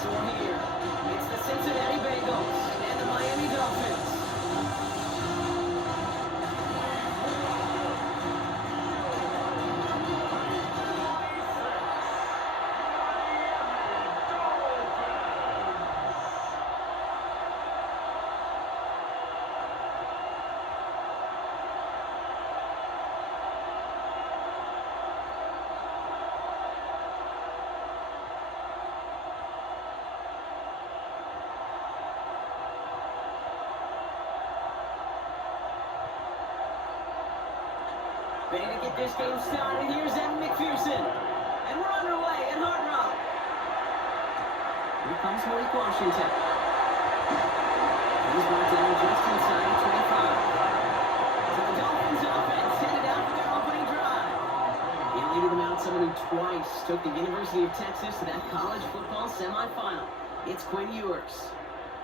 score here. It's the Cincinnati Bengals and the Miami Dolphins. Ready to get this game started. Here's Evan McPherson. And we're underway at Hard Rock. Here comes Malik Washington. He's brought down just inside 25. So the Dolphins offense headed out for their opening drive. He leaded them out someone who twice took the University of Texas to that college football semifinal. It's Quinn Ewers.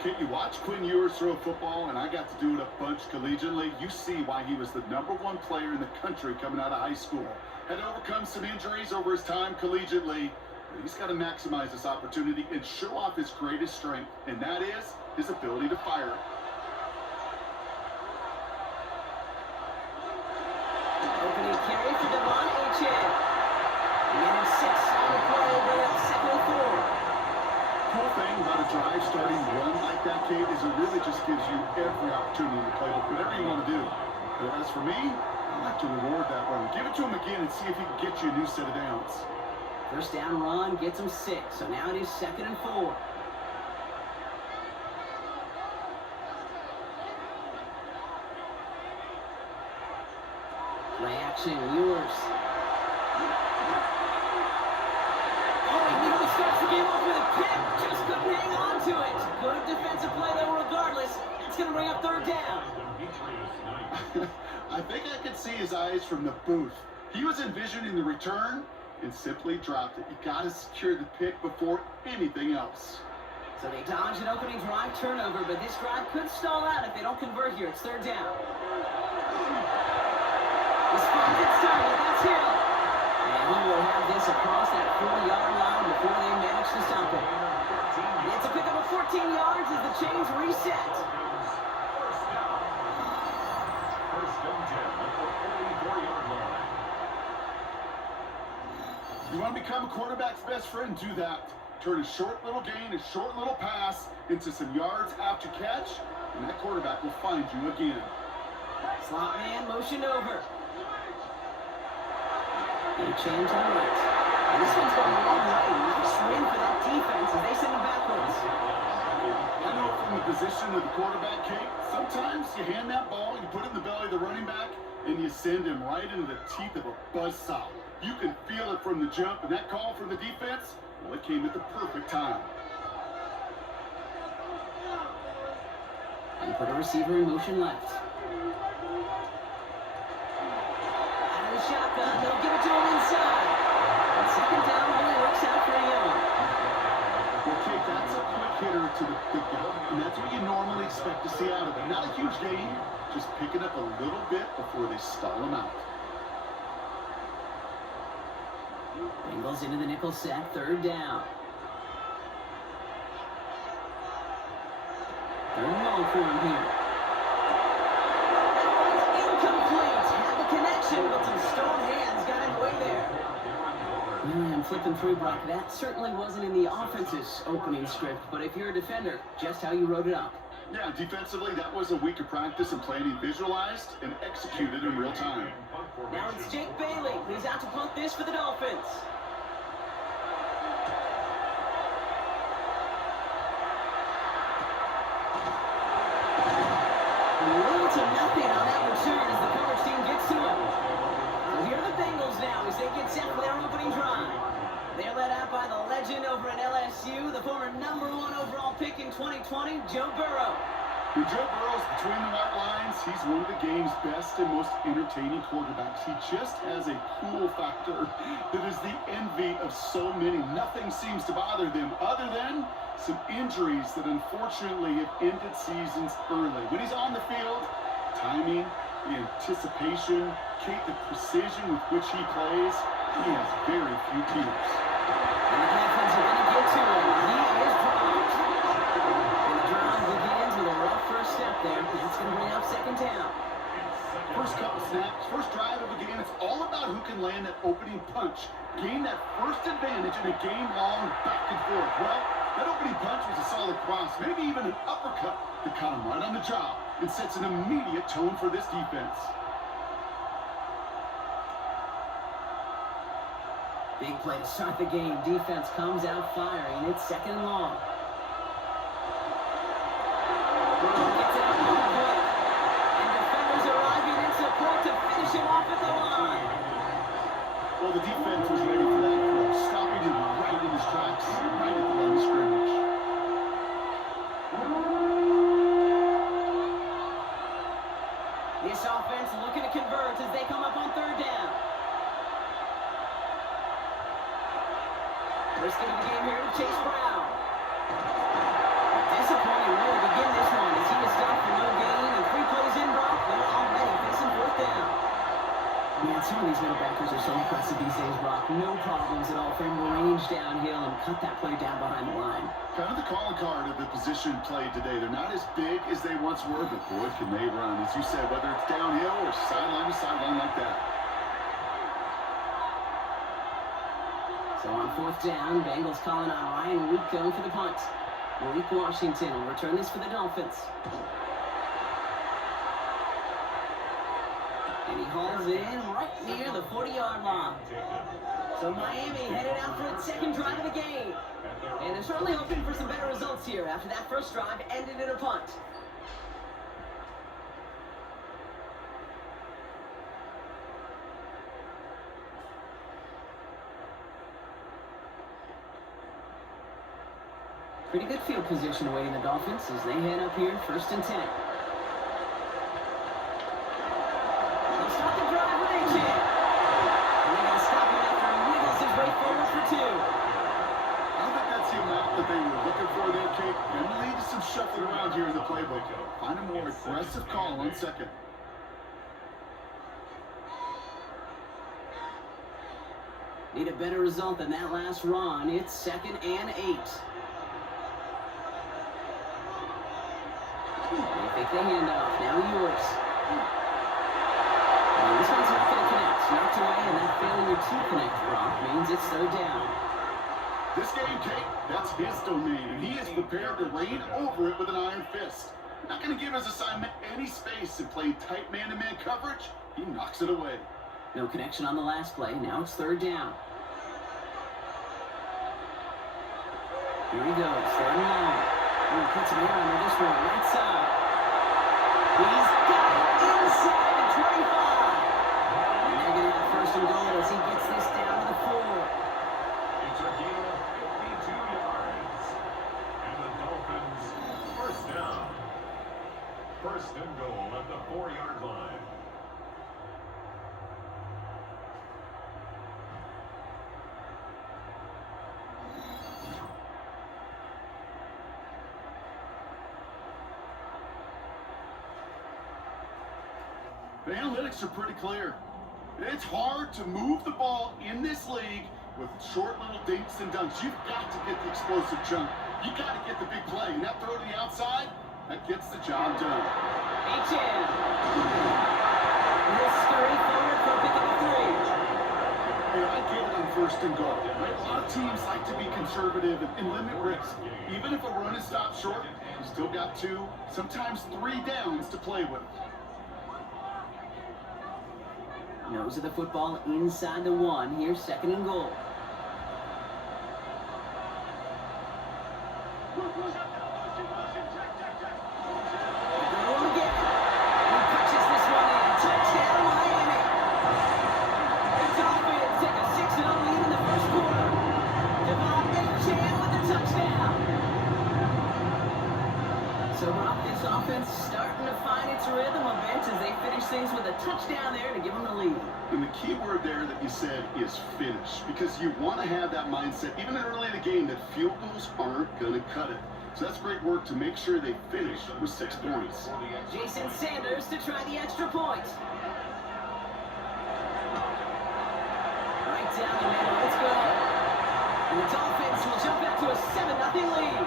Kate, you watch Quinn Ewers throw football, and I got to do it a bunch collegiately. You see why he was the #1 player in the country coming out of high school. Had to overcome some injuries over his time collegiately. But he's got to maximize this opportunity and show off his greatest strength, and that is his ability to fire. Opening carry for Devon Achane. Getting 6 on the play, but it's 2nd and 4. Cool thing about a drive starting run like that, Kate, is it really just gives you every opportunity to play with whatever you want to do. But as for me, I like to reward that run. Give it to him again and see if he can get you a new set of downs. First down run gets him 6, so now it is 2nd and 4. Play action, Ewers. Starts the game off with a pick, just couldn't hang on to it. Good defensive play though regardless. It's going to bring up 3rd down. I think I could see his eyes from the booth. He was envisioning the return and simply dropped it. You got to secure the pick before anything else. So they dodge an opening drive turnover, but this drive could stall out if they don't convert here. It's 3rd down. The spot gets started. That's Hill. And he will have this across that 40-yard line before they manage to stop it. It's a pickup of 14 yards as the chains reset. You want to become a quarterback's best friend? Do that. Turn a short little gain, a short little pass into some yards after catch, and that quarterback will find you again. Slot man motioned over. They change on the right. And this one's going a long way. Nice win for that defense as they send him backwards. I know from the position of the quarterback, Kate, sometimes you hand that ball, you put it in the belly of the running back, and you send him right into the teeth of a buzzsaw. You can feel it from the jump, and that call from the defense, well, it came at the perfect time. And put a receiver in motion left. Shotgun, they'll give it to him inside. And 2nd down only works out for Young. Well, Kate, that's a quick hitter to the big guy, and that's what you normally expect to see out of him. Not a huge gain, just picking up a little bit before they stall him out. Bengals into the nickel set, 3rd down. 3rd and long for him here. Incomplete. Had the connection, but some stone hands got in the way there. I'm flipping through, Brock. That certainly wasn't in the offense's opening script, but if you're a defender, just how you wrote it up. Yeah, defensively, that was a week of practice and planning visualized and executed in real time. Now it's Jake Bailey. He's out to punt this for the Dolphins. Little to nothing on that return as the coverage team gets to him. So here are the Bengals now as they get set for their opening drive. They're led out by the legend over at LSU, the former #1 overall pick in 2020, Joe Burrow. When Joe Burrow's between the white lines, he's one of the game's best and most entertaining quarterbacks. He just has a cool factor that is the envy of so many. Nothing seems to bother them other than some injuries that unfortunately have ended seasons early. When he's on the field, timing, the anticipation, Kate, the precision with which he plays, he has very few peers. And the Dolphins are going to get to him. He is going to bring up second down. First couple snaps, first drive of the game, it's all about who can land that opening punch. Gain that first advantage in a game-long back and forth. Well, that opening punch was a solid cross, maybe even an uppercut that caught him right on the job and sets an immediate tone for this defense. Big play to start the game. Defense comes out firing. It's second and long. Gets out real quick. And defenders arriving in support to finish him off at the line. Well, the defense was ready for that throw, stopping him right in his tracks, right at the line of scrimmage. This offense looking to convert as they come up on third down. First game of the game here to Chase Brown. Disappointing way to begin this one as he is stopped for no gain and 3 plays in, Brock. They're already facing fourth down. Man, some of these middle backers are so impressive these days, Brock. No problems at all for him to range downhill and cut that play down behind the line. Kind of the calling card of the position played today. They're not as big as they once were, but boy, can they run. As you said, whether it's downhill or sideline to sideline like that. So on fourth down, Bengals calling on Ryan Week going for the punt. Malik Washington will return this for the Dolphins. And he hauls it in right near the 40-yard line. So Miami headed out for its second drive of the game. And they're certainly hoping for some better results here after that first drive ended in a punt. Pretty good field position awaiting the Dolphins as they head up here, 1st and 10. They'll start the drive with a chance. And they're going to stop him after he wiggles his way forward for 2. I don't think that's the amount that they were looking for there, Kate. And lead to some shuffling around here in the playbook. Find a more aggressive call on second. Need a better result than that last run. It's 2nd and 8. They take the handoff. Now yours. And this one's not going to connect. Knocked away, and that failure to connect, Brock, means it's 3rd down. This game, Kate, that's his domain, and he is prepared to reign over it with an iron fist. Not going to give his assignment any space and play tight man-to-man coverage. He knocks it away. No connection on the last play. Now it's 3rd down. Here he goes. 3rd and long. He puts him here under this one. Right side. He's got it inside the 25. And they're going to have 1st and goal as he gets this down to the 4. It's a gain of 52 yards. And the Dolphins, 1st down. 1st and goal at the 4-yard line. The analytics are pretty clear. It's hard to move the ball in this league with short little dinks and dunks. You've got to get the explosive jump. You got to get the big play. And that throw to the outside, that gets the job done. H.M. He'll scurry forward for a pick up 3. Hey, I get it on 1st and goal. Right? A lot of teams like to be conservative and limit risk. Even if a run is stopped short, you still got 2, sometimes 3 downs to play with. Nose of the football inside the 1. Here's 2nd and goal. They'll go again. He catches this one in. Touchdown, Miami. The Dolphins take a 6-0 lead in the 1st quarter. Devon Achane with the touchdown. So, Rob, this offense starting to find its rhythm a bit as they finish things with a touchdown there to give them the lead. And the key word there that you said is finish, because you want to have that mindset, even early in the game, that field goals aren't going to cut it. So that's great work to make sure they finish with 6 points. Jason Sanders to try the extra point. Right down the middle, let's go. And the Dolphins will jump back to a 7-0 lead.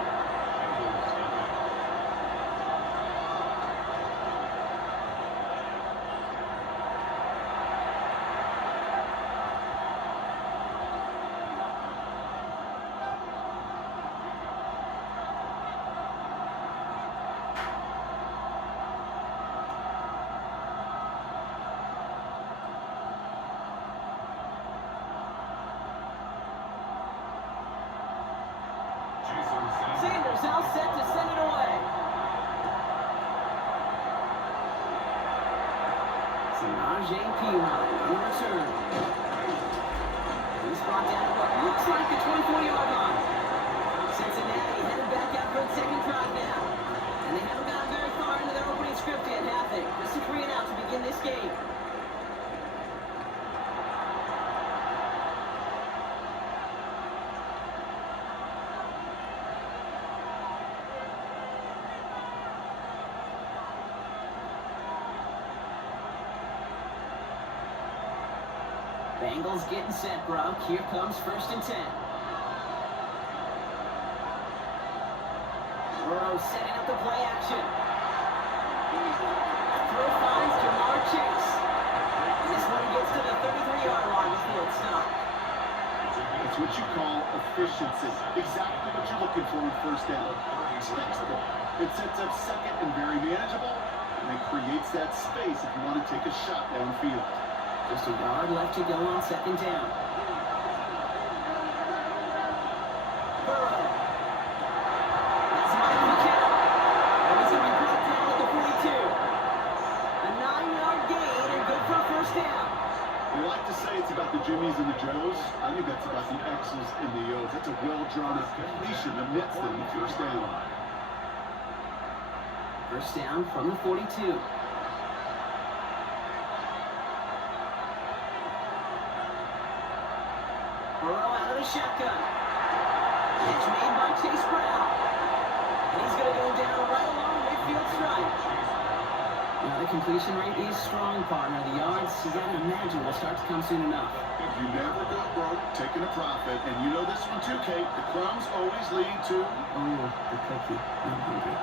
Sanders now set to send it away. Samaje Perine in return. He's brought down to what looks like the 24-yard line. Cincinnati headed back out for its second drive now. And they haven't gotten very far into their opening script yet, have they? Just a 3 and out to begin this game. Bengals getting set, bro. Here comes 1st and 10. Burrow setting up the play action. Throw finds Jamar Chase. And this one gets to the 33-yard line before it's stopped. It's what you call efficiency. Exactly what you're looking for in 1st down. Textbook. It sets up 2nd and very manageable, and it creates that space if you want to take a shot downfield. Just a yard left to go on 2nd down. Burrow. That's Mike McKenna. And he's going to be brought down at the 42. A 9-yard gain and good for a 1st down. We like to say it's about the Jimmies and the Joes. I think that's about the X's and the O's. That's a well-drawn-up completion that nets them the 1st down. 1st down from the 42. Burrow out of the shotgun. Catch made by Chase Brown. And he's going to go down right along midfield stripe. Now the completion rate is strong, partner. The yards, you got to imagine, will start to come soon enough. You never go broke taking a profit, and you know this one too, Kate. The crumbs always lead to... Oh, the cookie. I'm hungry.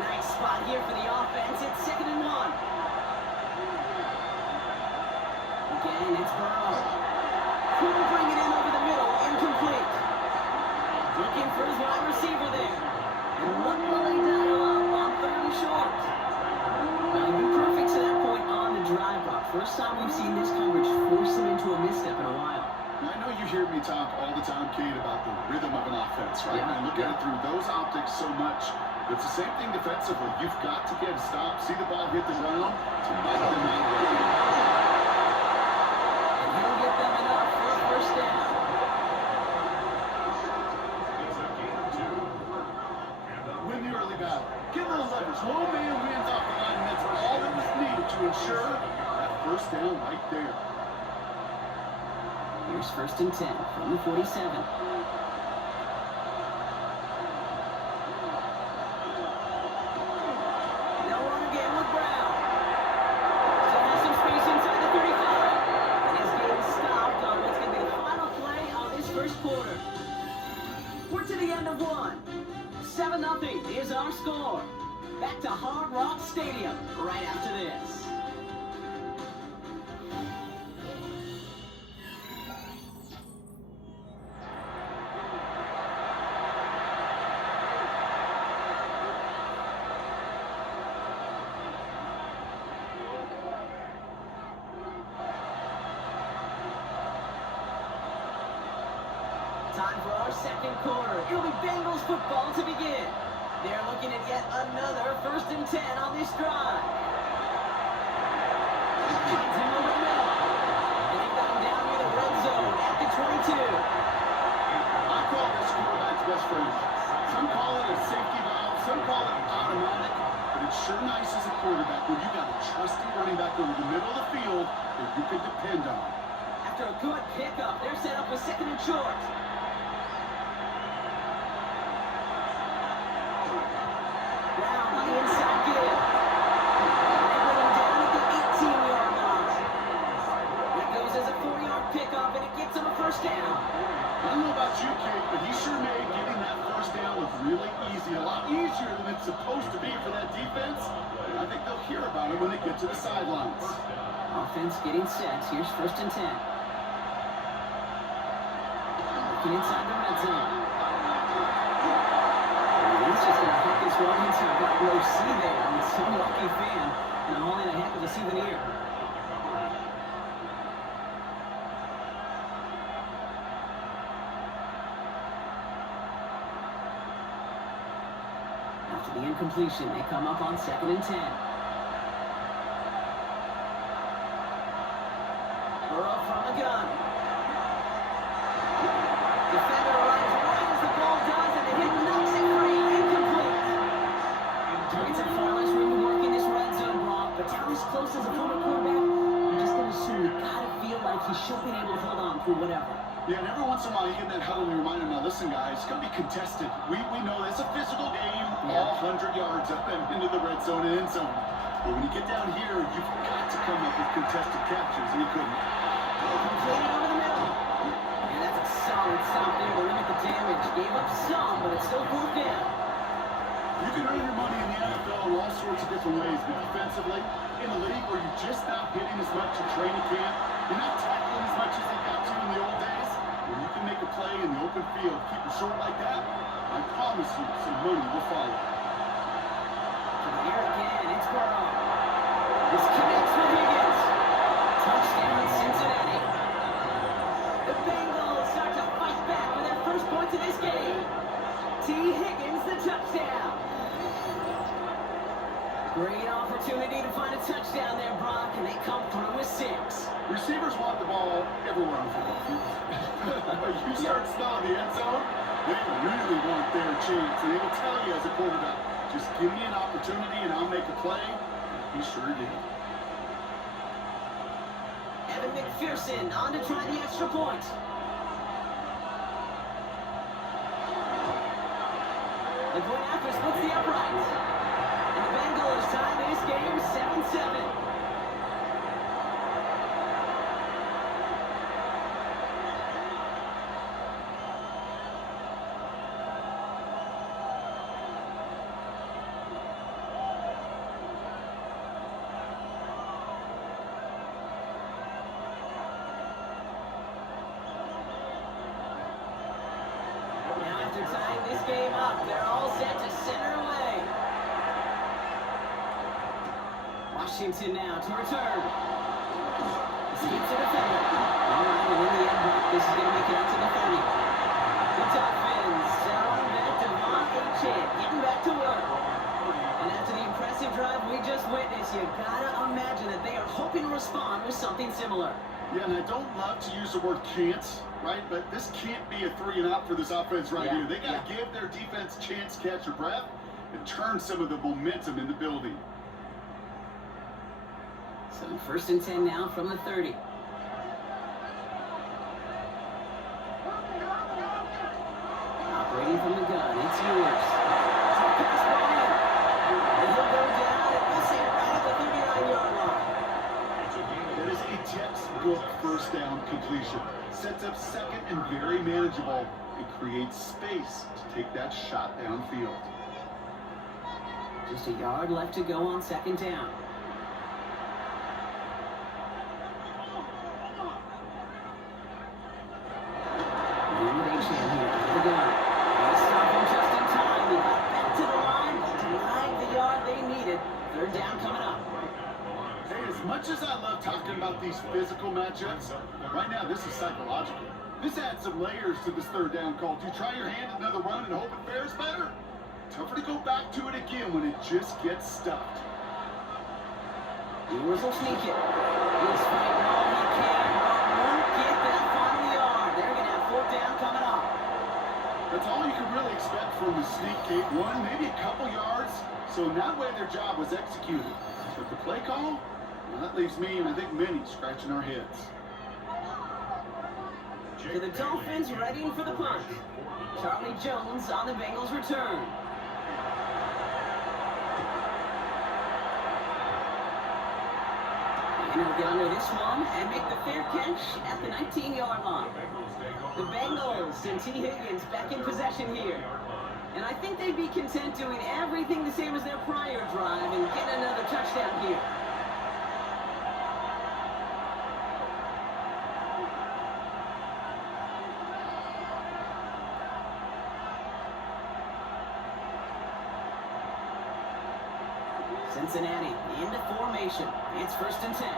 Nice spot here for the offense. It's 2nd and 1. Again, it's Burrow. Couldn't bring it in over the middle. Incomplete. Looking for his wide receiver there. And look what they dial up on 3rd and short. Now, you've been perfect to that point on the drive route. First time we've seen this coverage force him into a misstep in a while. Now, I know you hear me talk all the time, Kate, about the rhythm of an offense, right? Yeah, And look at it through those optics so much. It's the same thing defensively. You've got to get a stop, see the ball hit the ground to make them out of it. And he'll get them enough for a 1st down. It's a gain of 2. Win the early battle. Get a little leverage. One man wins off the line, and that's all that was needed to ensure that 1st down right there. Here's 1st and 10 from the 47. We're to the end of 1. 7-0 is our score. Back to Hard Rock Stadium right after this. Time for our 2nd quarter. It'll be Bengals football to begin. They're looking at yet another 1st and 10 on this drive. Finds him over the middle. And they've got him down near the red zone at the 22. I call this quarterback's best friend. Some call it a safety valve, some call it automatic, but it's sure nice as a quarterback when you got a trusty running back over the middle of the field that you can depend on. After a good pickup, they're set up with 2nd and short. Brown on the inside give. And they bring him down at the 18-yard line. That goes as a 4-yard pickup, and it gets him a 1st down. I don't know about you, Kate, but he sure made getting that 1st down look really easy. A lot easier than it's supposed to be for that defense. And I think they'll hear about it when they get to the sidelines. Offense getting set. Here's 1st and 10. Looking inside the red zone. He's just going to hook this one into that row C there. And some lucky fan, and hauling a heck of a souvenir. The incompletion. They come up on 2nd and 10. Burrow from the gun. Defender arrives right as the ball does, and the hit knocks it free. Incomplete. It's a far less room to work in this red zone, Brock, but down as close as a former quarterback, you're just going to assume you got to feel like he should have been able to hold on through whatever. Yeah, and every once in a while you get in that huddle and you remind him, now listen guys, it's going to be contested. We know it's a physical game, all 100 yards up and into the red zone and end zone. But when you get down here, you've got to come up with contested captures, and he couldn't. Completed over the middle. And that's a solid stop there to limit the damage. Gave up some, but it's still fourth down. You can earn your money in the NFL in all sorts of different ways, but defensively, in a league where you're just not hitting as much in training camp, you're not tackling as much as they got to in the old days, when you can make a play in the open field, keep it short like that, I promise you some money will follow. From here again, it's Burrow. This connects with Higgins. Touchdown, Cincinnati. The Bengals start to fight back with their first points in this game. T. Higgins, the touchdown. Great opportunity to find a touchdown there, Brock, and they come through with 6. Receivers want the ball everywhere on the football field. But you start smelling the end zone, they really want their chance. And they will tell you as a quarterback, just give me an opportunity and I'll make a play. He sure did. Evan McPherson on to try the extra point. The point after splits the uprights. And the Bengals tie this game 7-7. After tying this game up, they're all set to center away. Washington now to return. Escapes the defender. All right, and in the end, Brock, this is going to make it out to the 30. The Dolphins throwing back to Von Achane, getting back to work. And after the impressive drive we just witnessed, you gotta imagine that they are hoping to respond with something similar. Yeah, and I don't love to use the word can't, right? But this can't be a 3 and out for this offense right here. They got to give their defense a chance to catch their breath and turn some of the momentum in the building. So 1st and 10 now from the 30. Operating from the gun, it's yours. Pass ball in. And he'll go down and miss it right at the 39-yard line. That is a textbook first down completion. Sets up second and very manageable and creates space to take that shot downfield. Just a yard left to go on 2nd down. Here to the gun. They stop him just in time. He got back to the line, but denied the yard they needed. 3rd down coming up. Hey, as much as I love talking about these physical matchups, right now this is psychological. This adds some layers to this 3rd down call. Do you try your hand at another run and hope it fares better? Tougher to go back to it again when it just gets stuffed. Ewers will sneak it. He's fighting all he can, but won't get that final yard. They're going to have 4th down coming up. That's all you can really expect from the sneak, Kate. 1, maybe a couple yards. So in that way, their job was executed. But the play call, well, that leaves me and I think many scratching our heads. To the Dolphins, readying for the punt. Charlie Jones on the Bengals' return. And he'll get under this one and make the fair catch at the 19-yard line. The Bengals and T. Higgins back in possession here. And I think they'd be content doing everything the same as their prior drive and get another touchdown here. Cincinnati into formation. It's 1st and 10.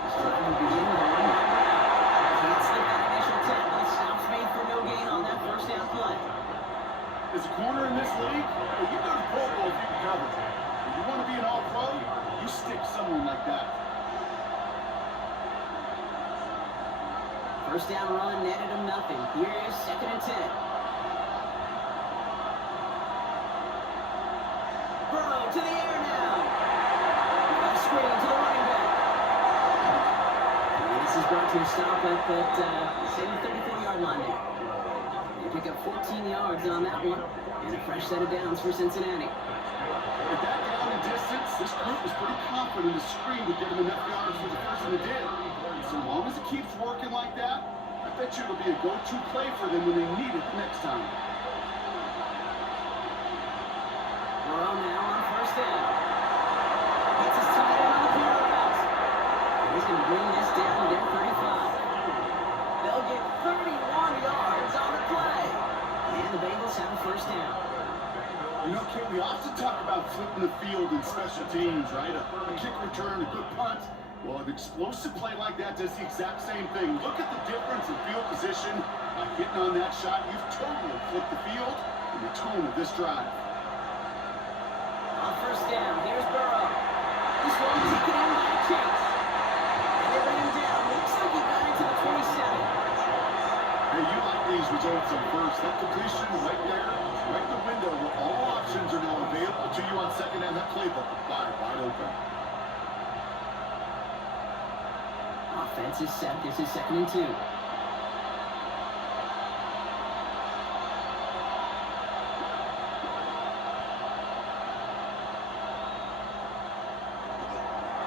This drive will begin with a run by Brown. Can't slip that initial tackle. Stops made for no league, well, you go to Pro Bowl if you can cover. If you want to be an all-pro, you stick someone like that. First down run netted him nothing. Here's 2nd and 10. Burrow to the air now. Left screen to the running back. And this is brought to a stop at that same 34-yard line now. They pick up 14 yards on that one. And a fresh set of downs for Cincinnati. With that down and distance, this group was pretty confident the screen would get him enough yards for the person that did. So long as it keeps working like that, I bet you it'll be a go-to play for them when they need it the next time. Burrow now on first down. Gets his tight end on the corner route. And he's going to bring this down to their 35. They'll get 31 yards on the play. And the Bengals have a first down. You know, Kate, we often talk about flipping the field in special teams, right? A kick return, a good punt. Well, an explosive play like that does the exact same thing. Look at the difference in field position. By hitting on that shot, you've totally flipped the field and the tone of this drive. On first down, here's Burrow. This one taken in by Chase. And they bring him down. Looks like he got into the 27. Hey, you like these results on first. That completion right there, right in the window where all options are now available to you on second and that playbook wide open. Offense is set. This is 2nd and 2.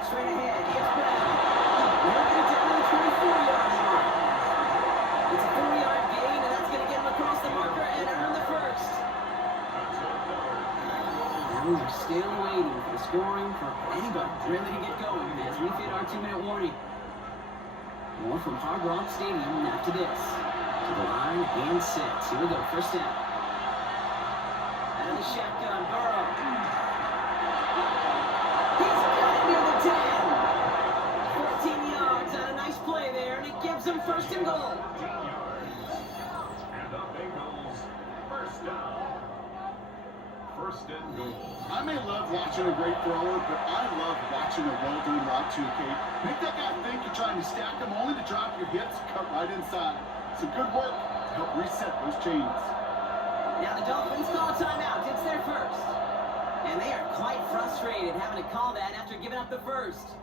Straight ahead. It's Brown. They'll get it down to the 24-yard line. It's a 4-yard gain, and that's going to get him across the marker and earn the first. And we're still waiting for the scoring for anybody really to get going as we hit our 2-minute warning. More from Hard Rock Stadium after this. To the line and set. Here we go, first down. Out of the shotgun, Burrow. He's got it near the 10. 14 yards on a nice play there, and it gives him first and goal. 15 yards. And the Bengals first down. First and goal. I may love watching a great thrower, but I love watching a well-done route too, Kate. Make that guy think you're trying to stack him only to drop your hips, cut right inside. Some good work to help reset those chains. Now the Dolphins call a timeout. It's their first. And they are quite frustrated having to call that after giving up the first.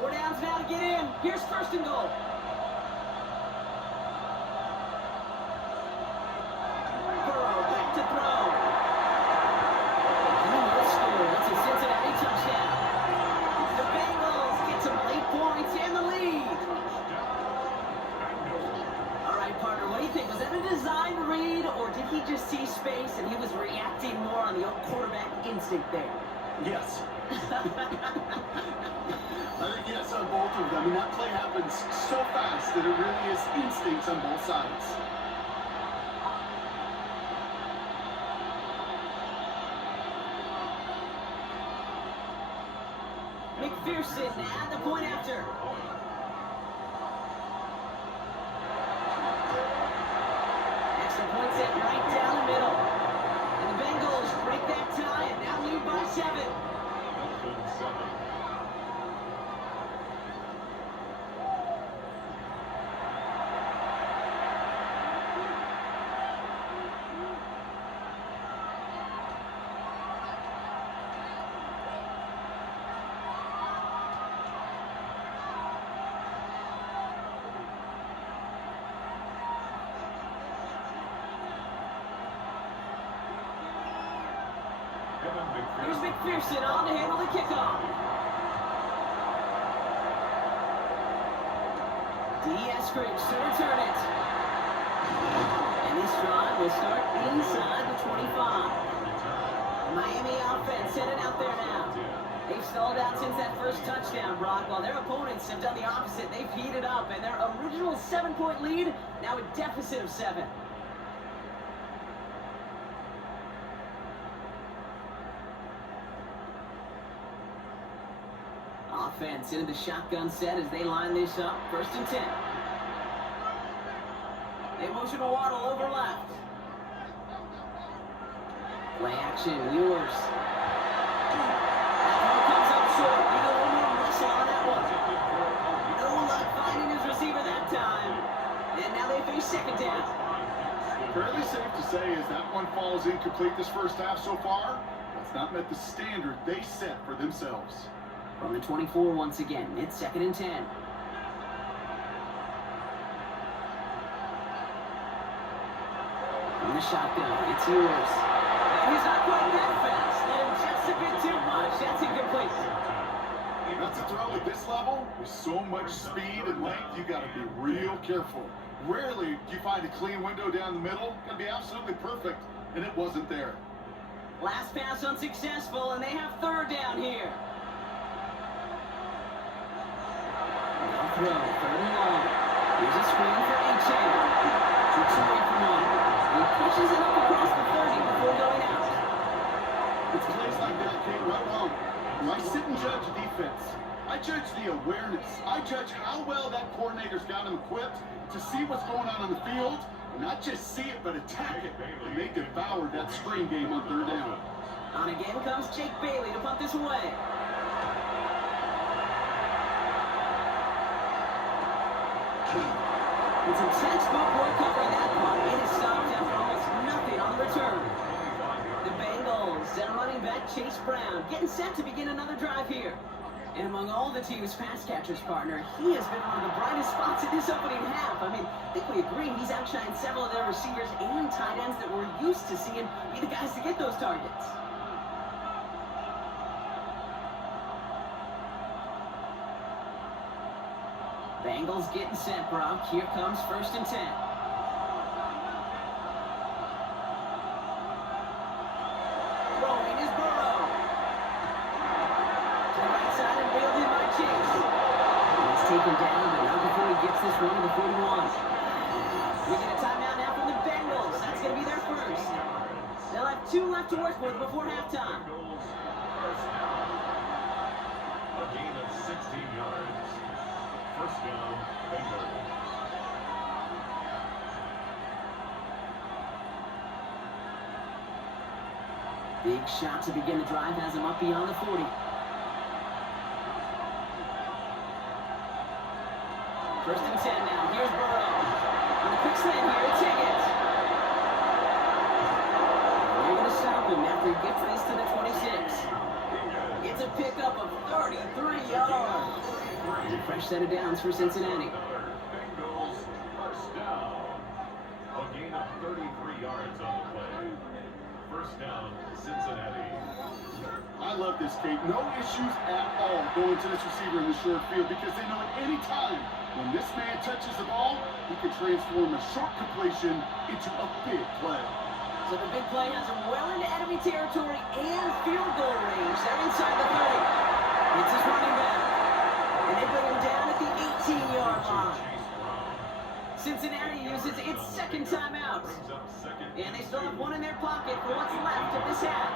Four downs now to get in. Here's first and goal. Burrow back to throw. And will score. It's a Cincinnati touchdown. The Bengals get some late points and the lead. All right, partner, what do you think? Was that a design read, or did he just see space and he was reacting more on the old quarterback instinct there? Yes. I think yes on both of them. I mean, that play happens so fast that it really is instincts on both sides. McPherson at the point after. Extra point set right down the middle. And the Bengals break that tie and now lead by 7. Dolphins 7. Here's McPherson on to handle the kickoff. Scrooge to return it. And this drive will start inside the 25. Miami offense headed out there now. They've stalled out since that first touchdown, Brock, while their opponents have done the opposite. They've heated up, and their original 7-point lead, now a deficit of 7. Offense into the shotgun set as they line this up. 1st and 10. They motion to Waddle over left. Play action, yours. That ball comes up short. You go over and whistle on that one. No luck finding his receiver that time. And now they face 2nd down. Fairly safe to say as that one falls incomplete this first half so far, it's not met the standard they set for themselves. From the 24 once again, it's 2nd and 10. From the shotgun, it's yours. And he's not quite that fast. And just a bit too much. That's incomplete. That's a throw at this level. With so much speed and length, you got to be real careful. Rarely do you find a clean window down the middle. Got to be absolutely perfect, and it wasn't there. Last pass unsuccessful, and they have 3rd down here. Now throw, 3rd and long. Here's a screen for H.A. 6 away from 1. He pushes it up across the 30 before going out. It's plays like that can't run wrong. When I sit and judge defense, I judge the awareness. I judge how well that coordinator's got him equipped to see what's going on the field, and not just see it, but attack it. And they devoured that screen game on 3rd down. On again comes Jake Bailey to punt this away. It's a textbook work covering that punt. It is stopped after almost nothing on the return. The Bengals and running back Chase Brown getting set to begin another drive here. And among all the team's pass catchers, partner, he has been one of the brightest spots in this opening half. I mean, I think we agree he's outshined several of their receivers and tight ends that we're used to seeing be the guys to get those targets. Bengals getting set, Brock. Here comes 1st and 10. Throwing is Burrow. To the right side and bailed in by Chase. And he's taken down, but not before he gets this one to the 41. We get a timeout now from the Bengals. That's going to be their first. They'll have 2 left to work with before halftime. A gain of 16 yards. 1st down, Bengals. Big shot to begin the drive has him up beyond the 40. 1st and 10 now. Here's Burrow. On the quick slant here, it's Higgins. They're going to stop him after he gets this to the 26. It's a pickup of 33 yards. And a fresh set of downs for Cincinnati. Bengals, 1st down. A gain of 33 yards on the play. 1st down, Cincinnati. I love this, Kate. No issues at all going to this receiver in the short field because they know at any time when this man touches the ball, he can transform a short completion into a big play. So the big play has him well into enemy territory and field goal range. They're inside the 30. It's his running back. And they bring him down at the 18-yard line. Cincinnati uses its 2nd timeout. And they still have 1 in their pocket for what's left of this half.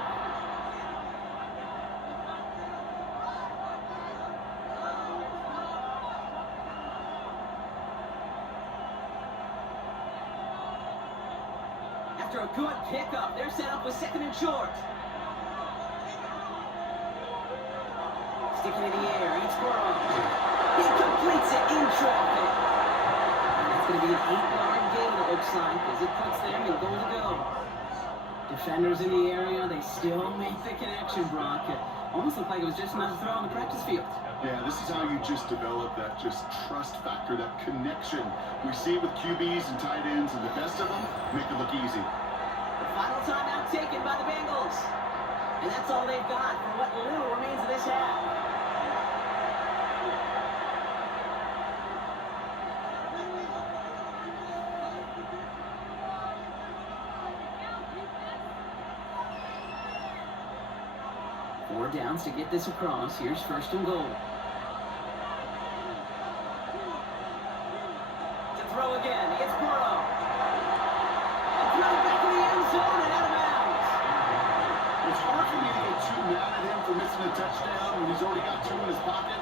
After a good pickup, they're set up with 2nd and short. Sticking in the air, it's Burrow. He completes it in traffic. And that's going to be an 8-yard gain, it looks like, as it puts them in goal to go. Defenders in the area, they still make the connection, Brock. It almost looked like it was just another throw on the practice field. Yeah, this is how you just develop that just trust factor, that connection. We see it with QBs and tight ends, and the best of them make it look easy. The final timeout taken by the Bengals. And that's all they've got for what little remains of this half. Four downs to get this across. Here's 1st and goal. To throw again. It's Burrow. A throw back in the end zone and out of bounds. It's hard for me to get too mad at him for missing a touchdown when he's already got 2 in his pocket.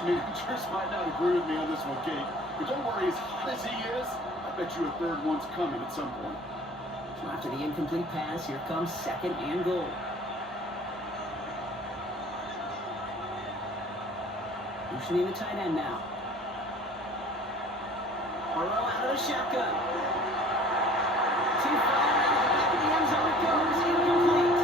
fantasy managers might not agree with me on this one, Kate. But don't worry, as hot as he is, I bet you a third one's coming at some point. So after the incomplete pass, here comes 2nd and goal. Motioning the tight end now. Burrow out of the shotgun. Too far out of the back of the end zone it goes. Incomplete.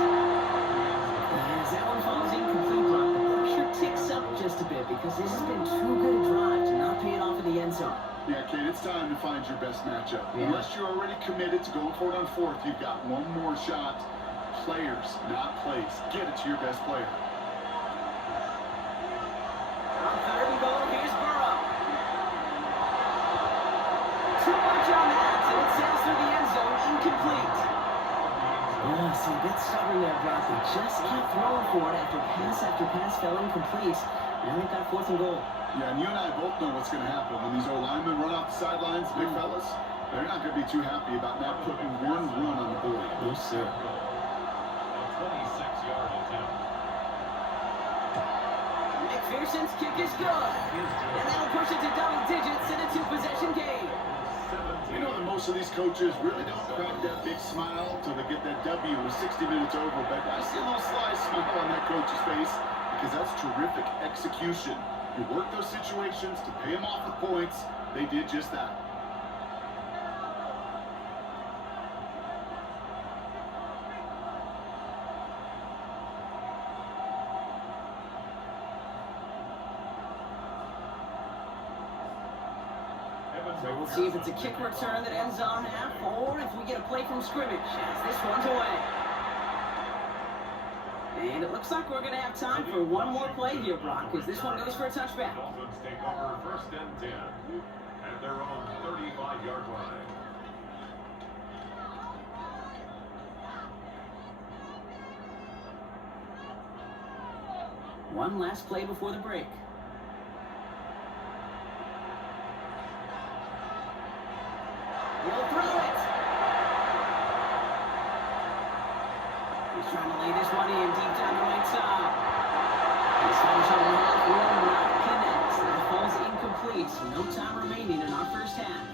And as that one falls incomplete, Brock, the pressure ticks up just a bit because this has been too good a drive to not pay it off in the end zone. Yeah, Kate, it's time to find your best matchup. Yeah. Unless you're already committed to going for it on 4th, you've got one more shot. Players, not plays. Get it to your best player. On 3rd and goal, here's Burrow. Too much on that, and it sails through the end zone, incomplete. Oh, so a bit stubborn there, Brock. They just kept throwing for it after pass fell incomplete. Now they've got 4th and goal. Yeah, and you and I both know what's going to happen. When these O-linemen run off the sidelines, big fellas, they're not going to be too happy about not putting one run on the board. No, sir. A 26-yard attempt. McPherson's kick is good. And that'll push it to double digits in a 2-possession game. You know that most of these coaches really don't crack that big smile till they get that W with 60 minutes over, but I see a little sly smile on that coach's face because that's terrific execution. You work those situations to pay them off with points. They did just that. So we'll see if it's a kick return that ends on half, or if we get a play from scrimmage as this one's away. And it looks like we're going to have time for one more play here, Brock, because this one goes for a touchback. Dolphins take over 1st and 10 at their own 35-yard line. One last play before the break. He'll throw it. He's trying to lay this one in deep down the right side. This one's on the half, will not connect. That falls incomplete. No time remaining in our first half.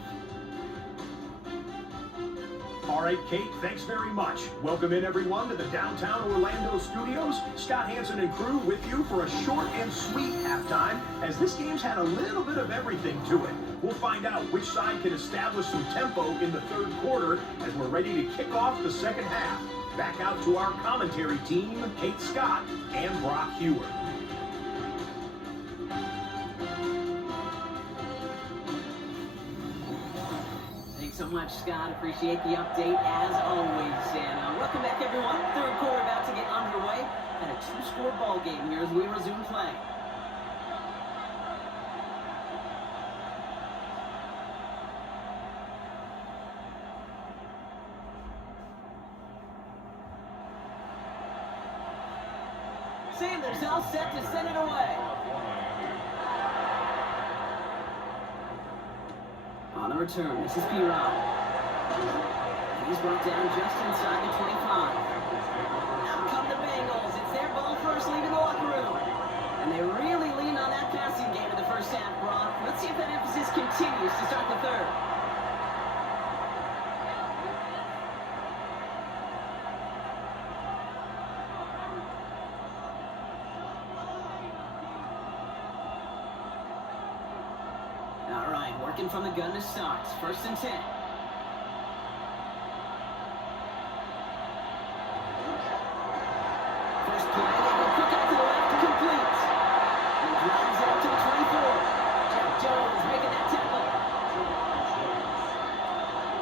All right, Kate, thanks very much. Welcome in, everyone, to the downtown Orlando studios. Scott Hansen and crew with you for a short and sweet halftime, as this game's had a little bit of everything to it. We'll find out which side can establish some tempo in the 3rd quarter as we're ready to kick off the 2nd half. Back out to our commentary team, Kate Scott and Brock Hewer. Thanks so much, Scott. Appreciate the update as always. And welcome back, everyone. 3rd quarter about to get underway. And a 2-score ball game here as we resume play. Sanders all set to send it away. On the return, this is P-Rod. He's brought down just inside the 25. Out come the Bengals. It's their ball first, leaving the locker room. And they really leaned on that passing game in the first half, Brock. Let's see if that emphasis continues to start the 3rd. All right, working from the gun to start. 1st and 10. First play, they go quick out to the left, complete. And drives it up to the 24. Jack Jones making that tackle.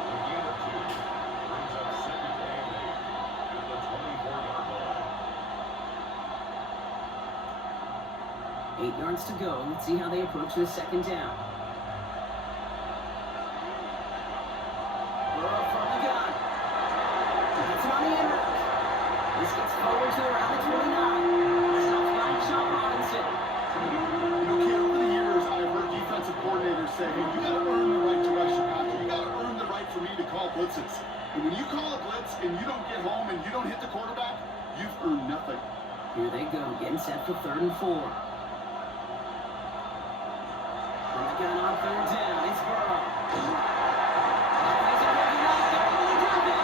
The gain of 2 brings up 2nd and 8 at the 24-yard line. 8 yards to go. Let's see how they approach this 2nd down. Burrow from the gun. Gets him on the end route. This gets forward to around the 29. Stopped by Sean Robinson. Kate, over the years, I've heard defensive coordinators say, hey, you got to earn the right to rush your passer. You got to earn the right for me to call blitzes. And when you call a blitz and you don't get home and you don't hit the quarterback, you've earned nothing. Here they go, getting set for 3rd and 4. shotgun on third down. It's Burrow. He's already up. They're able to drop it.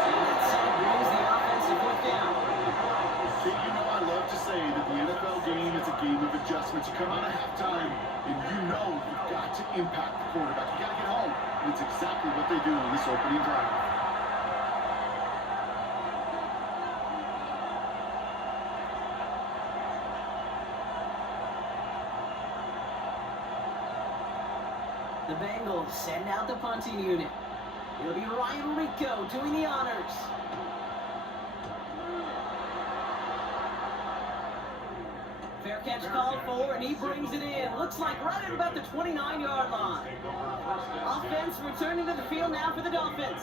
And that sack brings the offense to fourth down. Kate, you know I love to say that the NFL game is a game of adjustments. You come out of halftime, and you know you've got to impact the quarterback. You got to get home. And it's exactly what they do on this opening drive. The Bengals send out the punting unit. It'll be Ryan Rico doing the honors. Fair catch called for, and he brings it in. Looks like right at about the 29-yard line. Offense returning to the field now for the Dolphins.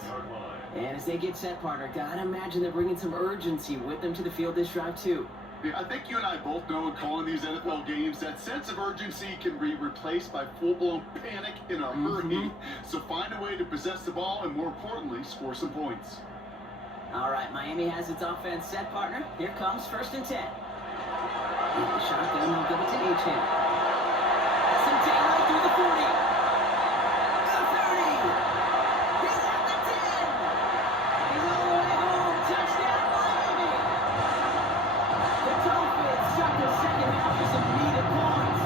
And as they get set, partner, gotta imagine they're bringing some urgency with them to the field this drive, too. Yeah, I think you and I both know in calling these NFL games that sense of urgency can be replaced by full-blown panic in a hurry. So find a way to possess the ball and, more importantly, score some points. All right, Miami has its offense set, partner. Here comes 1st and 10. And the shotgun will give it to H-Hand. Has some daylight through the 40. The 30. He's at the 10. He's all the way home. Touchdown, Miami. The Dolphins shot the second half for some needed points.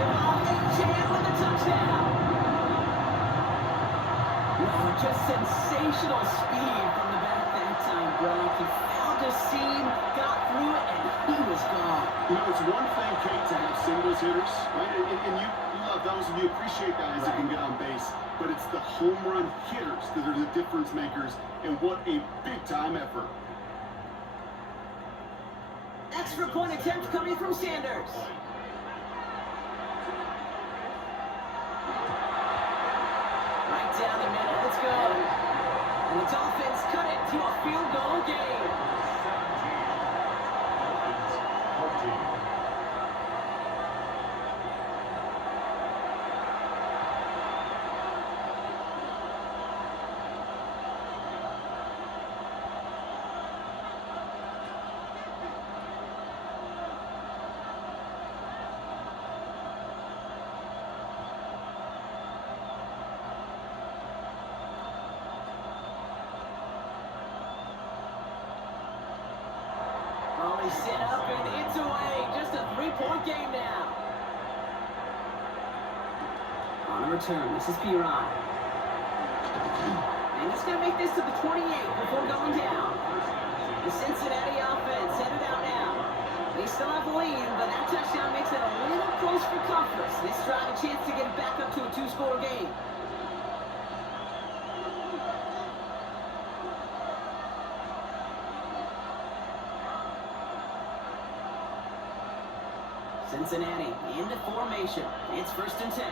Deval H-Hand with a touchdown. Wow, just sensational speed from the back that time, Brock. He found a seam, got through it, and he was gone. You know, it's one thing, Kate, to have singles hitters, right? And you love those, and you appreciate guys that can get on base. But it's the home run hitters that are the difference makers, and what a big-time effort. Extra point attempt coming from Sanders. Right down the middle, let's go. And the Dolphins cut it to a field goal game. 14. Molly set up and it's away. Just a 3-point game now. On the return, this is Piron. And he's going to make this to the 28 before going down. The Cincinnati offense headed out now. They still have a lead, but that touchdown makes it a little close for comfort. This drive a chance to get it back up to a 2-score game. Cincinnati into formation. It's 1st and 10.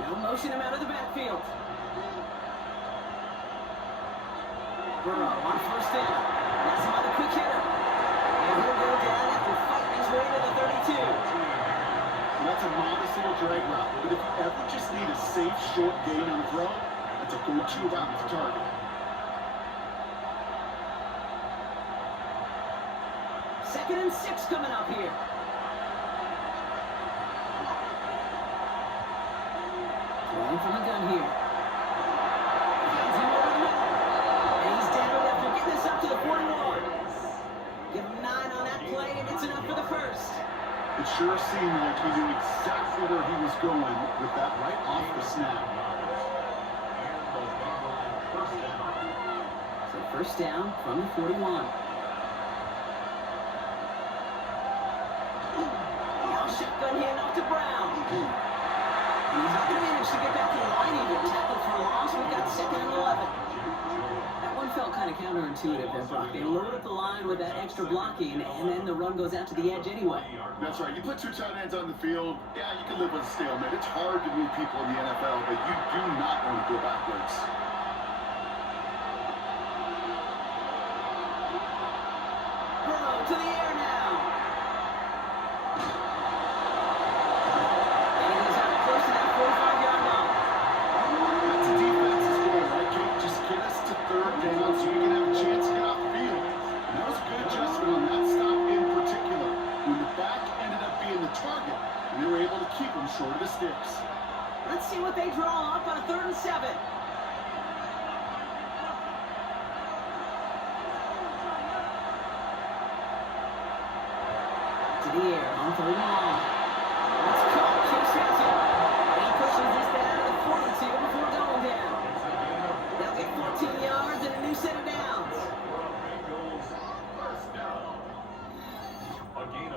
They'll motion him out of the backfield. Burrow on 1st down. That's another quick hitter. And he'll go down after fighting his way to the 32. And that's a modest little drag route. But if you ever just need a safe, short gain on the throw, that's a go-to route with the target. 2nd and 6 coming up here. Throwing from the gun here. Finds him over the middle. And he's down after getting this up to the 41. Give him 9 on that play, and it's enough for the first. It sure seemed like he knew exactly where he was going with that right off the snap. So 1st down from the 41. Shotgun handoff to Brown. And he's not going to manage to get back to the line even. Tackled for a loss. We've got 2nd and 11. That one felt kind of counterintuitive there, Brock. They load up the line with that extra blocking, and then the run goes out to the edge anyway. That's right. You put 2 tight ends on the field, yeah, you can live with a stalemate. It's hard to move people in the NFL, but you do not want to go backwards. Burrow to the air now. Down so you can have a chance to get off the field. And that was a good adjustment on that stop in particular. short of the sticks. Let's see what they draw up on a 3rd and 7. To the air on 3rd and long. Let's go. Chase has it. He pushes this down to the 42 before going down. They'll get 14 yards and a new set of downs.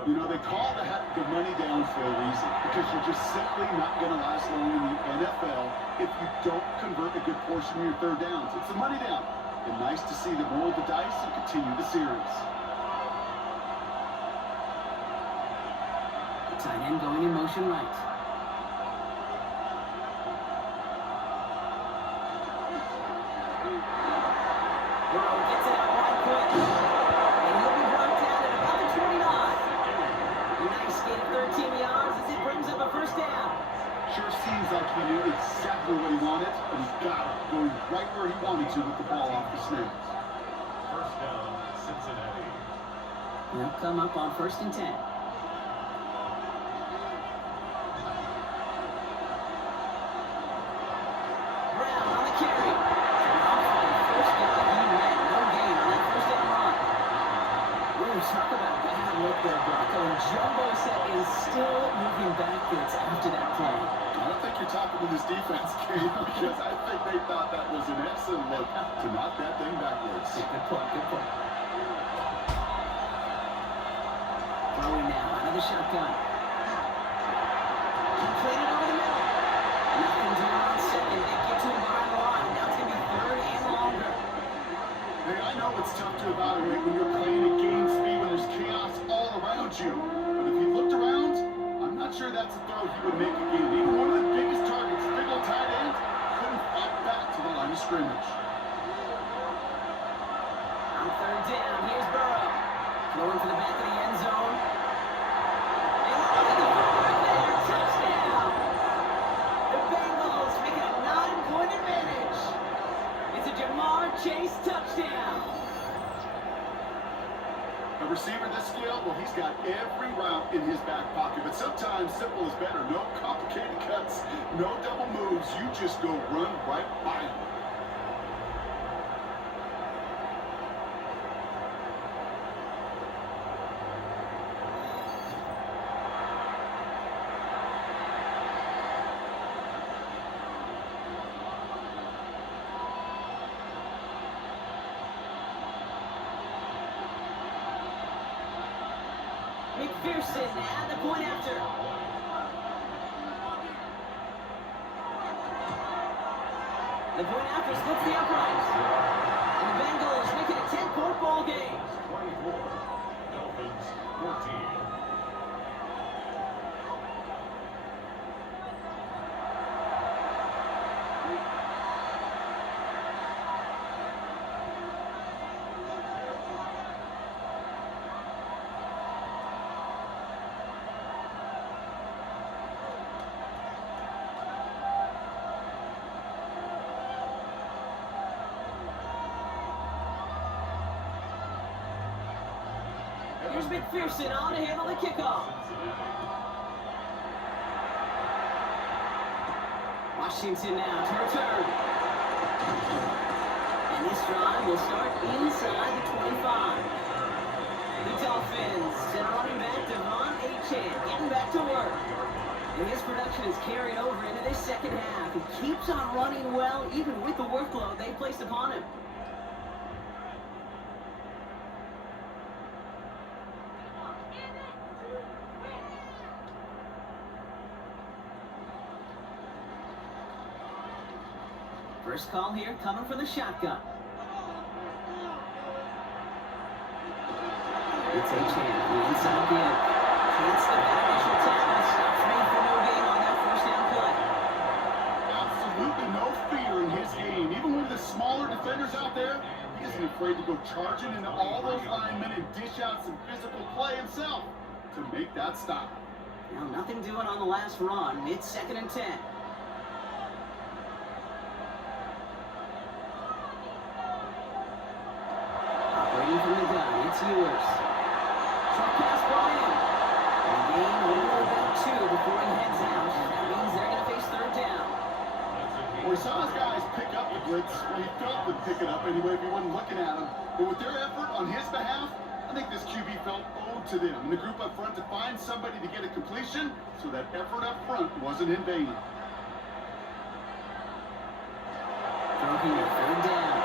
You know, they call the money down for a reason, because you're just simply not going to last long in the NFL if you don't convert a good portion of your 3rd downs. It's a money down. And nice to see them roll the dice and continue the series. The tight end going in motion right. Burrow gets it out wide quick. And he'll be brought down at about the 29. A nice gain of 13 yards as it brings up a 1st down. Sure seems like he knew exactly what he wanted, and he got it, going right where he wanted to with the ball off the snap. 1st down, Cincinnati. They'll come up on 1st and 10. Brown on the carry. First down, he ran. No gain on that 1st down run. Ooh, talk about a bad look there, Bronco. Jumbo set is still moving backwards after that play. I don't think you're talking to this defense, Kate, because I think they thought that was an excellent look to knock that thing backwards. Yeah, good point, good point. Throwing now out of the shotgun. He played it over the middle. Nothing to on 2nd. They get to him behind the line. Now it's going to be 3rd and longer. Hey, I know it's tough to evaluate when you're playing at game speed when there's chaos all around you. But if he looked around, I'm not sure that's a throw he would make again. Even one of the biggest targets, big old tight end, couldn't fight back to the line of scrimmage. On 3rd down, here's Burrow. Going for the back of the end zone. And look at the ball there. Touchdown! The Bengals make it a 9-point advantage. It's a Jamar Chase touchdown. A receiver this skilled, well, he's got every route in his back pocket. But sometimes simple is better. No complicated cuts, no double moves. You just go run right by him. McPherson at the point after. The point after splits the uprights. And the Bengals make it a 10-point ball game. 24, Dolphins 14. Here's McPherson on to handle the kickoff. Washington now to return. And this drive will start inside the 25. The Dolphins send running back Devon Achane getting back to work. And his production is carried over into this 2nd half. He keeps on running well even with the workload they placed upon him. First call here coming from the shotgun. It's Achane on the inside field. Can't slip that initial tackle. Stops made for no gain on that 1st down play. Absolutely no fear in his game. Even with the smaller defenders out there, he isn't afraid to go charging into all those linemen and dish out some physical play himself to make that stop. Now nothing doing on the last run. It's 2nd and 10. Operating from the gun, it's Ewers. Short pass brought in. And a gain over about 2 before he heads out. defense, well, he felt would pick it up anyway if he wasn't looking at him. But with their effort on his behalf, I think this QB felt owed to them and the group up front to find somebody to get a completion so that effort up front wasn't in vain. From here, third down.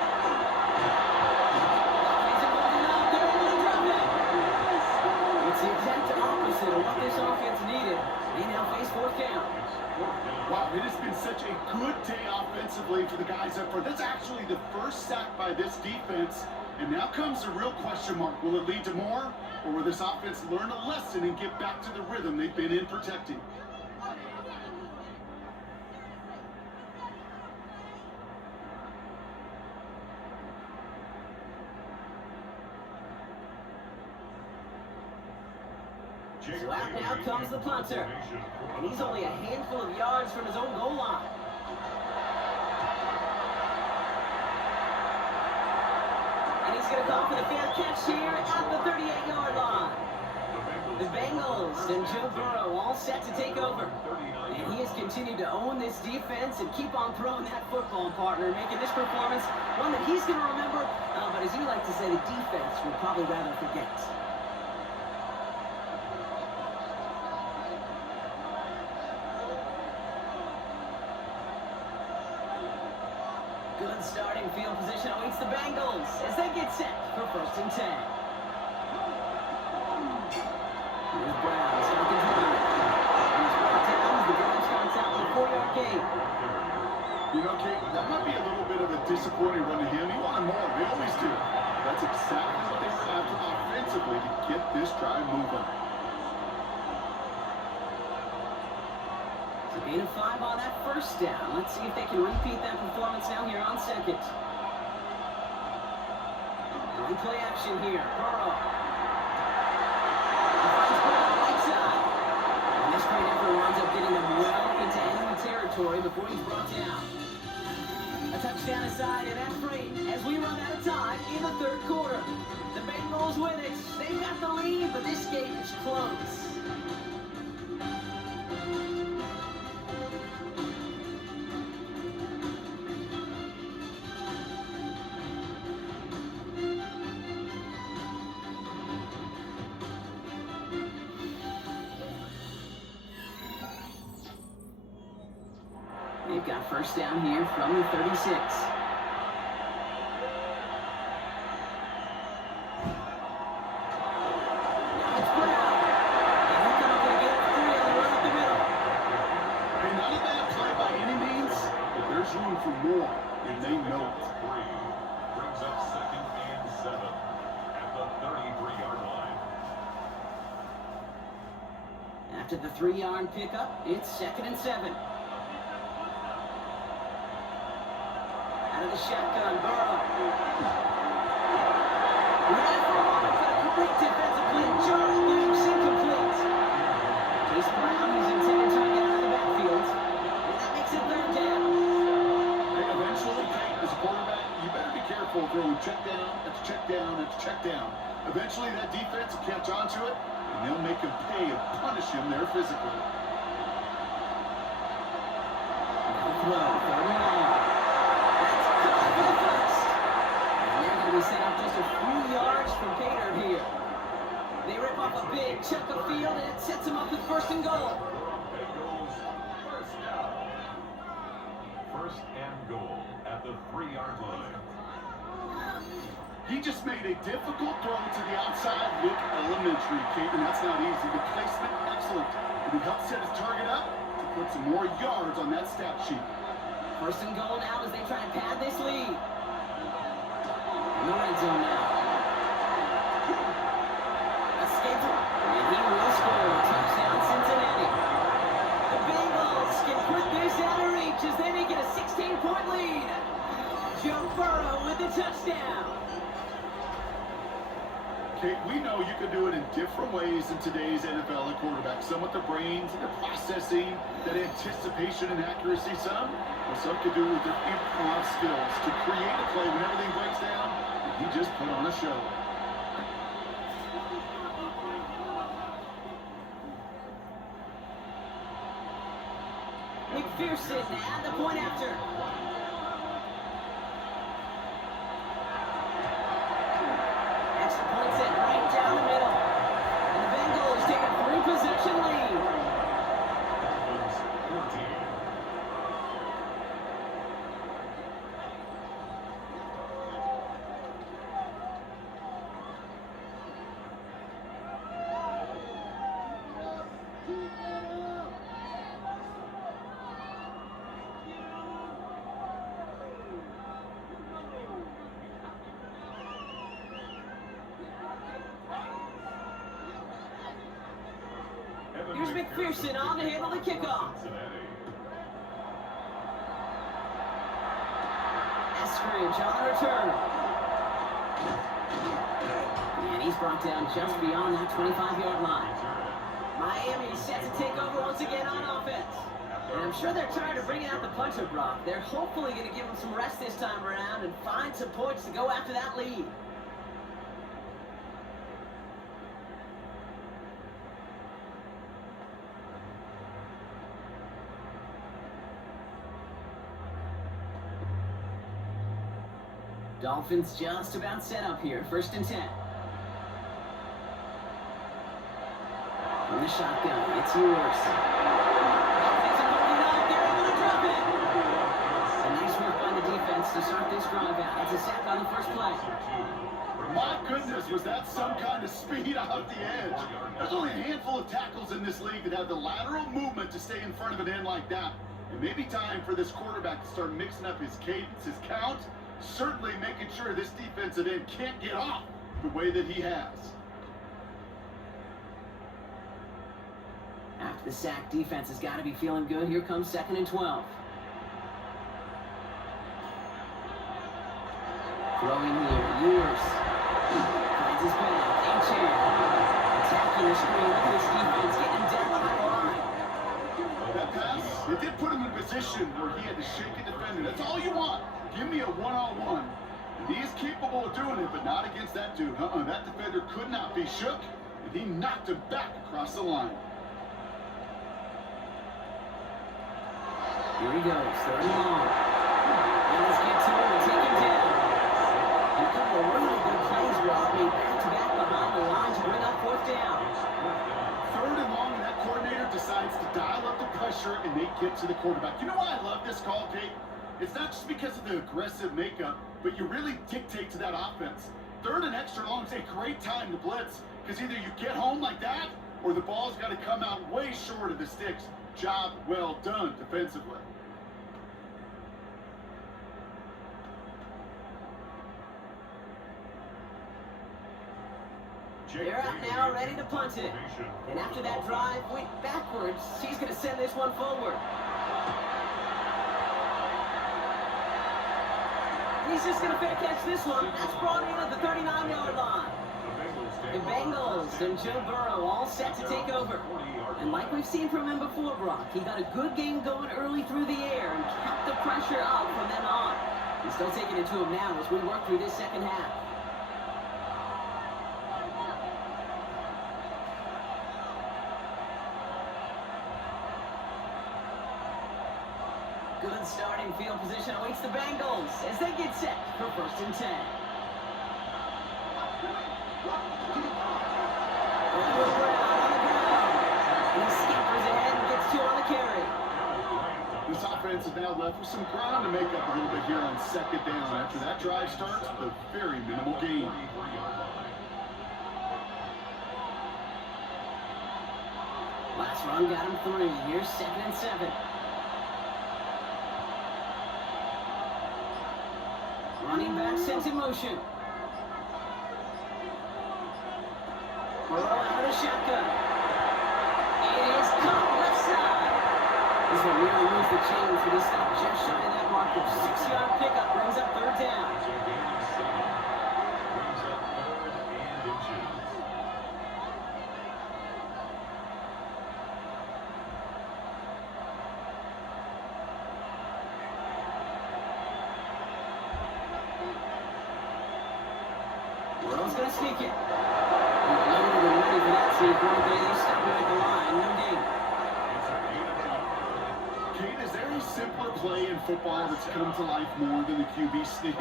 It's the exact opposite of what this offense needed. They now face fourth down. Wow, it has been such a good day offensively for the guys up front. That's actually the first sack by this defense. And now comes the real question mark. Will it lead to more? Or will this offense learn a lesson and get back to the rhythm they've been in protecting? So out now comes the punter. And he's only a handful of yards from his own goal line. And he's going to call for the fair catch here at the 38-yard line. The Bengals and Joe Burrow all set to take over. And he has continued to own this defense and keep on throwing that football, partner, making this performance one that he's going to remember. But as you like to say, the defense would probably rather forget. Good starting field position awaits the Bengals as they get set for 1st and 10. Here's Brown, second drive. He's brought down as the Browns comes out in the 4-yard gain. You know, Kate, that might be a little bit of a disappointing run to him. He wanted more. They always do. That's exactly what they were after offensively to get this drive moving. Gain of 5 on that first down. Let's see if they can repeat that performance now here on second. One play action here. Burrow. He finds Brown right side. And this great effort winds up getting him well into enemy territory before he's brought down. A touchdown aside, and that's free as we run out of time in the third quarter. The Bengals win it. They've got the lead, but this game is close. They've got first down here from the 36. Now it's Brown. And he's going to get 3 on the run up the middle. Hey, not a bad play by any means, but there's room for more, and they know it. Brings up 2nd and 7 at the 33-yard line. After the 3-yard pickup, it's 2nd and 7. Out of the shotgun, Burrow. Ran for a moment, but a great defensive play. Jordan Lewis incomplete. Chase Brown, who's intended to get out of the backfield. And that makes it 3rd down. Hey, eventually, Kate, as a quarterback, you better be careful throwing check down after check down after check down. Eventually, that defense will catch on to it, and they'll make him pay and punish him there physically. Now throw, 3rd and long. We set up just a few yards from Pater here. They rip off a big chunk of field and it sets them up with 1st and goal. Bengals first down. 1st and goal at the 3-yard line. He just made a difficult throw to the outside. Look elementary, Kate, and that's not easy. The placement, excellent. And it helped set his target up to put some more yards on that stat sheet. 1st and goal now as they try and pad this lead. In the red zone now. Escape, and he will score. Touchdown, Cincinnati. The Bengals can put this out of reach as they make it a 16-point lead. Joe Burrow with the touchdown. Kate, we know you can do it in different ways in today's NFL at quarterback. Some with their brains and their processing, that anticipation and accuracy. Some could do with their improv skills to create a play when everything breaks down. And he just put on a show. McPherson at the point after. Here's McPherson on to handle the kickoff. Eskridge on the return. And he's brought down just beyond that 25-yard line. Miami set to take over once again on offense. And I'm sure they're tired of bringing out the puncher, Brock. They're hopefully going to give them some rest this time around and find some points to go after that lead. Dolphins just about set up here. 1st and 10. From the shotgun, it's yours. They're able to drop it. A nice work by the defense to start this drive out. It's a sack on the first play. My goodness, was that some kind of speed out the edge? There's only a handful of tackles in this league that have the lateral movement to stay in front of an end like that. It may be time for this quarterback to start mixing up his cadence, his count, certainly making sure this defensive end can't get off the way that he has. After the sack, defense has got to be feeling good. Here comes 2nd and 12. Throwing here, Ewers. Finds his back, Achan. Attacking the screen with this defense, getting dead behind the line. That pass, it did put him in a position where he had to shake a defender. That's all you want. Give me a one-on-one. And he is capable of doing it, but not against that dude. That defender could not be shook, and he knocked him back across the line. Here he goes, 3rd and long. And let's get to him and take him down. And a couple of really good plays, Rob, made back-to-back behind the line to bring up 4th down. 3rd and long, and that coordinator decides to dial up the pressure, and they get to the quarterback. You know why I love this call, Kate? It's not just because of the aggressive makeup, but you really dictate to that offense. 3rd and extra long is a great time to blitz, because either you get home like that, or the ball's got to come out way short of the sticks. Job well done defensively. They're out now, ready to punt it. And after that drive went backwards, he's going to send this one forward. He's just going to fair catch this one. That's brought in at the 39-yard line. The Bengals and Joe Burrow all set to take over. And like we've seen from him before, Brock, he got a good game going early through the air and kept the pressure up from then on. He's still taking it to him now as we work through this second half. Good starting field position awaits the Bengals as they get set for 1st and 10. And he scampers ahead and gets 2 on the carry. This offense is now left with some ground to make up a little bit here on 2nd down. After that drive starts, a very minimal gain. Last run got him 3. Here's 2nd and 7. Running back sent in motion. Burrow out of the shotgun. It is caught left side. This one nearly moves the chains, but he stopped just shy of that marker. 6-yard pickup brings up 3rd down. Burrow's going to sneak it. Loaded and ready for that sneak. One day, stopping at the line. No gain. Kate, is there a simpler play in football that's come to life more than the QB sneak?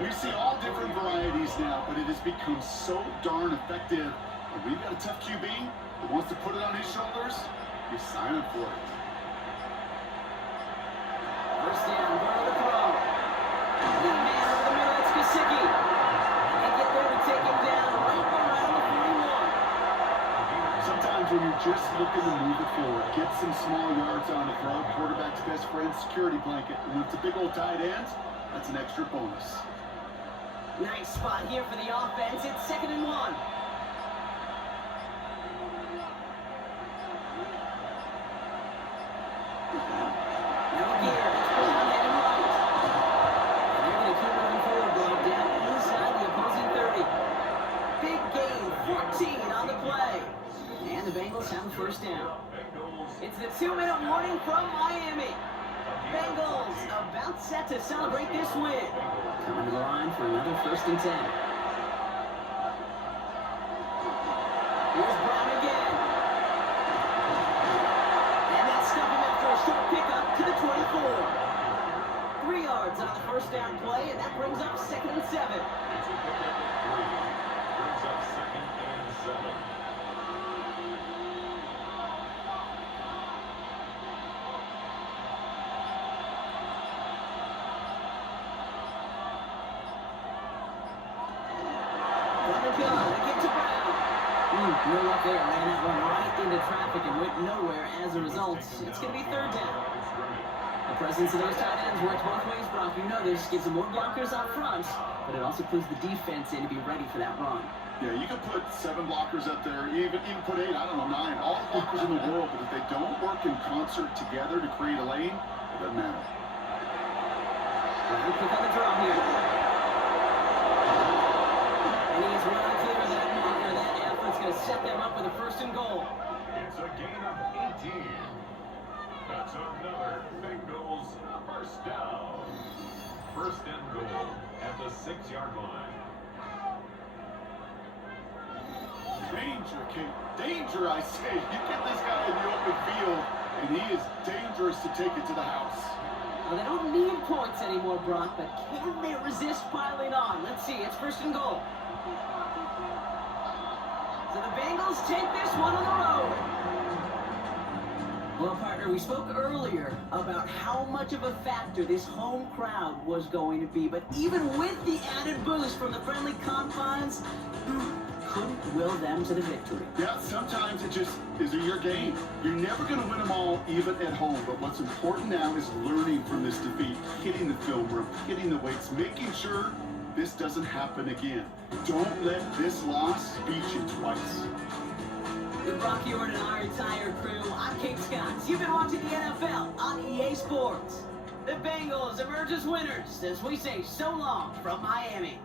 We see all different varieties now, but it has become so darn effective. If we've got a tough QB that wants to put it on his shoulders, you sign up for it. 1st down, Burrow to throw. Big man over the middle, it's Gesicki. They get there to take him down right around the 41. Sometimes when you're just looking to move it forward, get some small yards on the throw, quarterback's best friend, security blanket. And when it's a big old tight end, that's an extra bonus. Nice spot here for the offense. It's 2nd and 1. the Bengals have a first down. Bengals It's the 2-minute warning from Miami. Bengals about set to celebrate this win. Coming to the line for another 1st and 10. Here's Brown again. And that's stopping after a short pickup to the 24. 3 yards on the first down play, and that brings up 2nd and 7. It's a pickup of 3. Brings up 2nd and 7. From the gun, again to Brown. No luck there. Ran that one right into traffic and went nowhere as a result. It's going to be 3rd down. The presence of those tight ends works both ways, Brock. You know this gives them more blockers up front, but it also clues the defense in to be ready for that run. Yeah, you can put 7 blockers up there, even put 8, I don't know, 9, all the blockers in the world, but if they don't work in concert together to create a lane, it doesn't matter. Brown quick on the draw here. And he's running clear of that marker. That effort's going to set them up with a 1st and goal. It's a gain of 18. That's another Bengals first down. 1st and goal at the 6-yard line. Danger, Kate. Danger, I say. You get this guy in the open field, and he is dangerous to take it to the house. Well, they don't need points anymore, Brock, but can they resist piling on? Let's see. It's 1st and goal. So the Bengals take this one on the road. Well, partner, we spoke earlier about how much of a factor this home crowd was going to be, but even with the added boost from the friendly confines, couldn't will them to the victory. Yeah, sometimes it just isn't your game. You're never going to win them all, even at home. But what's important now is learning from this defeat, hitting the film room, hitting the weights, making sure this doesn't happen again. Don't let this loss beat you twice. With Brock York and our entire crew, I'm Kate Scott. You've been watching the NFL on EA Sports. The Bengals emerge as winners as we say so long from Miami.